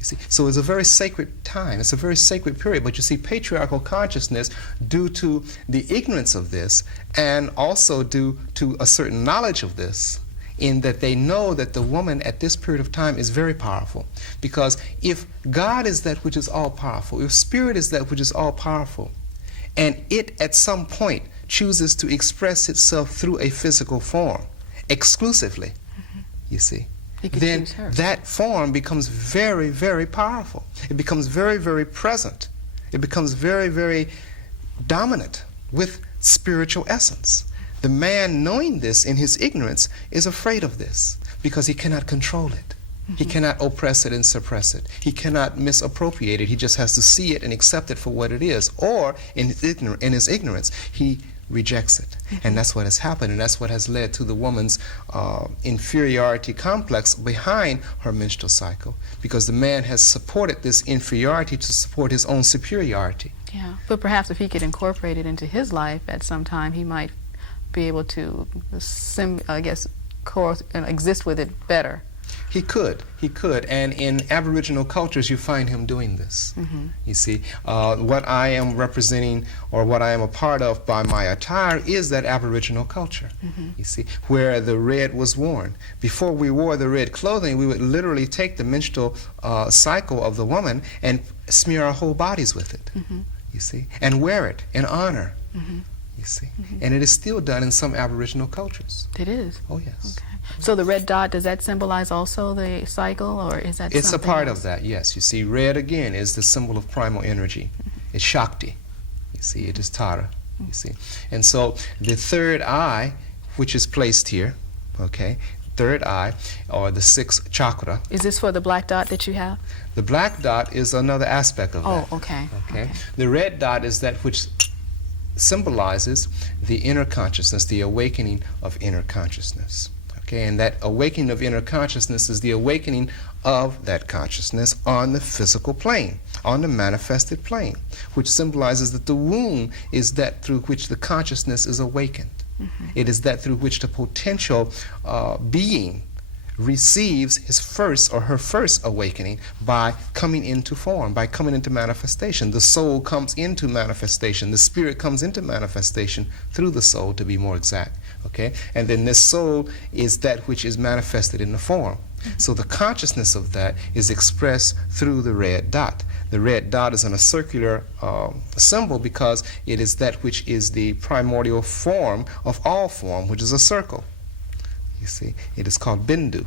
You see, so it's a very sacred time. It's a very sacred period. But you see, patriarchal consciousness, due to the ignorance of this, and also due to a certain knowledge of this, in that they know that the woman at this period of time is very powerful. Because if God is that which is all-powerful, if Spirit is that which is all-powerful, and it at some point chooses to express itself through a physical form exclusively, you see, then that form becomes very, very powerful. It becomes very, very present. It becomes very, very dominant with spiritual essence. The man, knowing this in his ignorance, is afraid of this because he cannot control it. He cannot oppress it and suppress it. He cannot misappropriate it. He just has to see it and accept it for what it is. Or, in his ignorance, he rejects it. And that's what has happened, and that's what has led to the woman's inferiority complex behind her menstrual cycle, because the man has supported this inferiority to support his own superiority. Yeah, but perhaps if he could incorporate it into his life at some time, he might be able to, exist with it better. He could, and in Aboriginal cultures you find him doing this. You see, what I am representing, or what I am a part of by my attire, is that Aboriginal culture. You see, where the red was worn. Before we wore the red clothing, we would literally take the menstrual cycle of the woman and smear our whole bodies with it. You see, and wear it in honor. You see, and it is still done in some Aboriginal cultures. It is? Oh, yes. Okay. So the red dot, does that symbolize also the cycle, or is that It's a something part else? of that, yes. You see, red, again, is the symbol of primal energy. It's Shakti. You see, it is Tara. You see. And so the third eye, which is placed here, okay, third eye, or the sixth chakra. Is this for the black dot that you have? The black dot is another aspect of that. Oh, okay. Okay. The red dot is that which symbolizes the inner consciousness, the awakening of inner consciousness. Okay, and that awakening of inner consciousness is the awakening of that consciousness on the physical plane, on the manifested plane, which symbolizes that the womb is that through which the consciousness is awakened. It is that through which the potential being receives his first or her first awakening by coming into form, by coming into manifestation. The soul comes into manifestation. The spirit comes into manifestation through the soul, to be more exact. Okay? And then this soul is that which is manifested in the form. So the consciousness of that is expressed through the red dot. The red dot is in a circular symbol because it is that which is the primordial form of all form, which is a circle. You see, it is called Bindu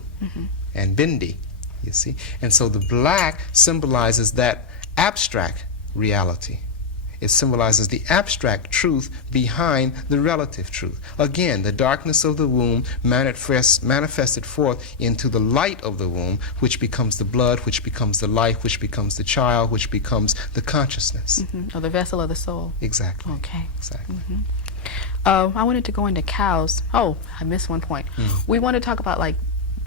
and Bindi, you see. And so the black symbolizes that abstract reality. It symbolizes the abstract truth behind the relative truth. Again, the darkness of the womb manifested forth into the light of the womb, which becomes the blood, which becomes the life, which becomes the child, which becomes the consciousness. Or the vessel of the soul. Exactly. Okay. Exactly. I wanted to go into cows. Oh, I missed one point. We want to talk about, like,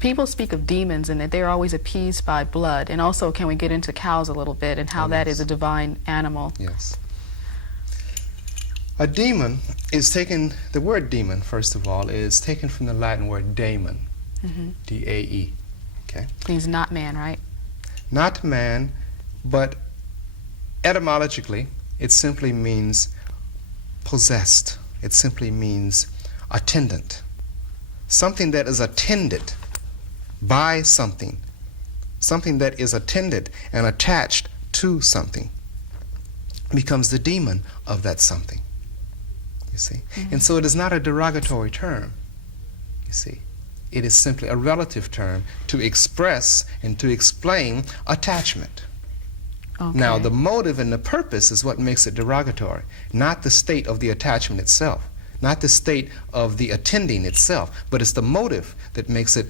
people speak of demons and that they're always appeased by blood. And also, can we get into cows a little bit and how that is a divine animal? Yes. A demon is taken, the word demon, first of all, is taken from the Latin word daemon, D-A-E, okay? Means not man, right? Not man, but etymologically, it simply means possessed. It simply means attendant. Something that is attended by something. Something that is attended and attached to something becomes the demon of that something. You see? And so it is not a derogatory term, you see. It is simply a relative term to express and to explain attachment. Okay. Now, the motive and the purpose is what makes it derogatory, not the state of the attachment itself, not the state of the attending itself, but it's the motive that makes it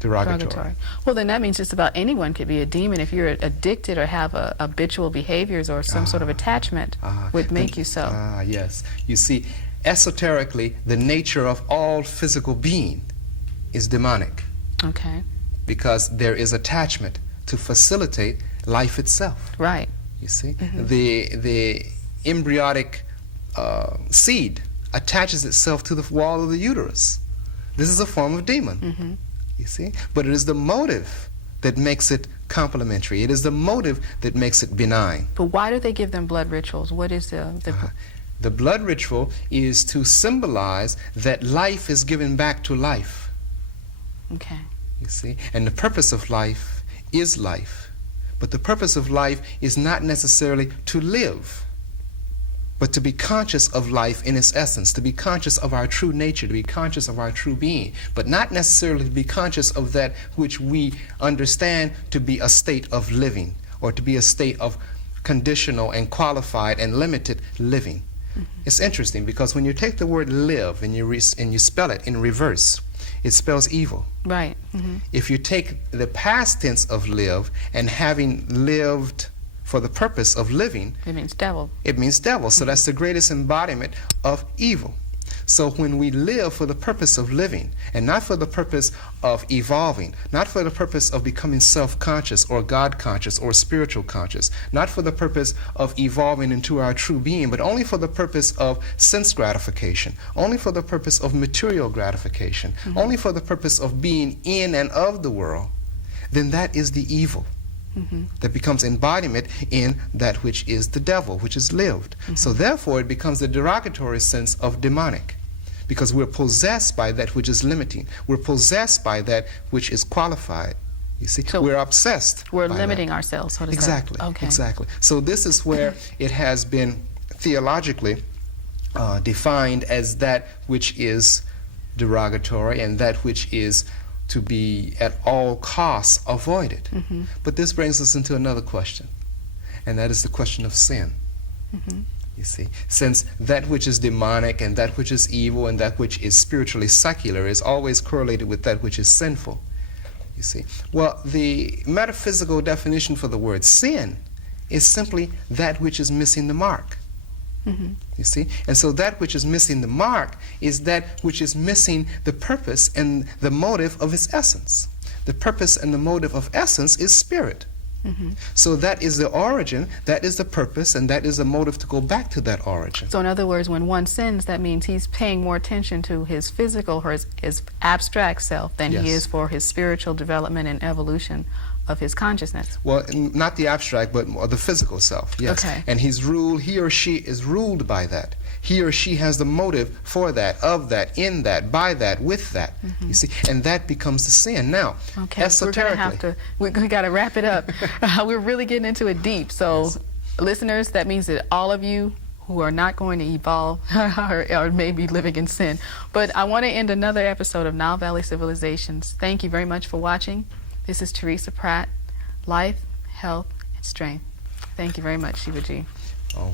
derogatory. Well, then that means just about anyone could be a demon. If you're addicted or have habitual behaviors or some sort of attachment would make you so. Yes. You see, esoterically, the nature of all physical being is demonic. Okay. Because there is attachment to facilitate life itself. Right. You see? The embryonic seed attaches itself to the wall of the uterus. This is a form of demon. You see? But it is the motive that makes it complementary. It is the motive that makes it benign. But why do they give them blood rituals? What is The blood ritual is to symbolize that life is given back to life. Okay. You see? And the purpose of life is life. But the purpose of life is not necessarily to live, but to be conscious of life in its essence, to be conscious of our true nature, to be conscious of our true being, but not necessarily to be conscious of that which we understand to be a state of living, or to be a state of conditional and qualified and limited living. Mm-hmm. It's interesting because when you take the word live and you spell it in reverse, it spells evil. Right. Mm-hmm. If you take the past tense of live and having lived for the purpose of living, it means devil. It means devil. So that's the greatest embodiment of evil. So when we live for the purpose of living and not for the purpose of evolving, not for the purpose of becoming self-conscious or God-conscious or spiritual conscious, not for the purpose of evolving into our true being, but only for the purpose of sense gratification, only for the purpose of material gratification, mm-hmm. only for the purpose of being in and of the world, then that is the evil. Mm-hmm. That becomes embodiment in that which is the devil, which is lived. Mm-hmm. So therefore it becomes the derogatory sense of demonic, because we're possessed by that which is limiting. We're possessed by that which is qualified. You see, so we're obsessed. We're limiting ourselves, so to say. Exactly. Okay. Exactly. So this is where it has been theologically defined as that which is derogatory and that which is to be at all costs avoided. Mm-hmm. But this brings us into another question, and that is the question of sin. Mm-hmm. You see, since that which is demonic and that which is evil and that which is spiritually secular is always correlated with that which is sinful. You see, well, the metaphysical definition for the word sin is simply that which is missing the mark. Mm-hmm. You see? And so that which is missing the mark is that which is missing the purpose and the motive of its essence. The purpose and the motive of essence is spirit. Mm-hmm. So that is the origin, that is the purpose, and that is the motive to go back to that origin. So in other words, when one sins, that means he's paying more attention to his physical or his abstract self than he is for his spiritual development and evolution of his consciousness. Well, not the abstract, but the physical self, yes. Okay. And he or she is ruled by that. He or she has the motive for that, of that, in that, by that, with that. Mm-hmm. You see, and that becomes the sin. Now, okay, esoterically, we got to wrap it up. We're really getting into it deep. So, yes. Listeners, that means that all of you who are not going to evolve or maybe living in sin. But I want to end another episode of Nile Valley Civilizations. Thank you very much for watching. This is Teresa Pratt, Life, Health, and Strength. Thank you very much, Shiva Ji. Oh.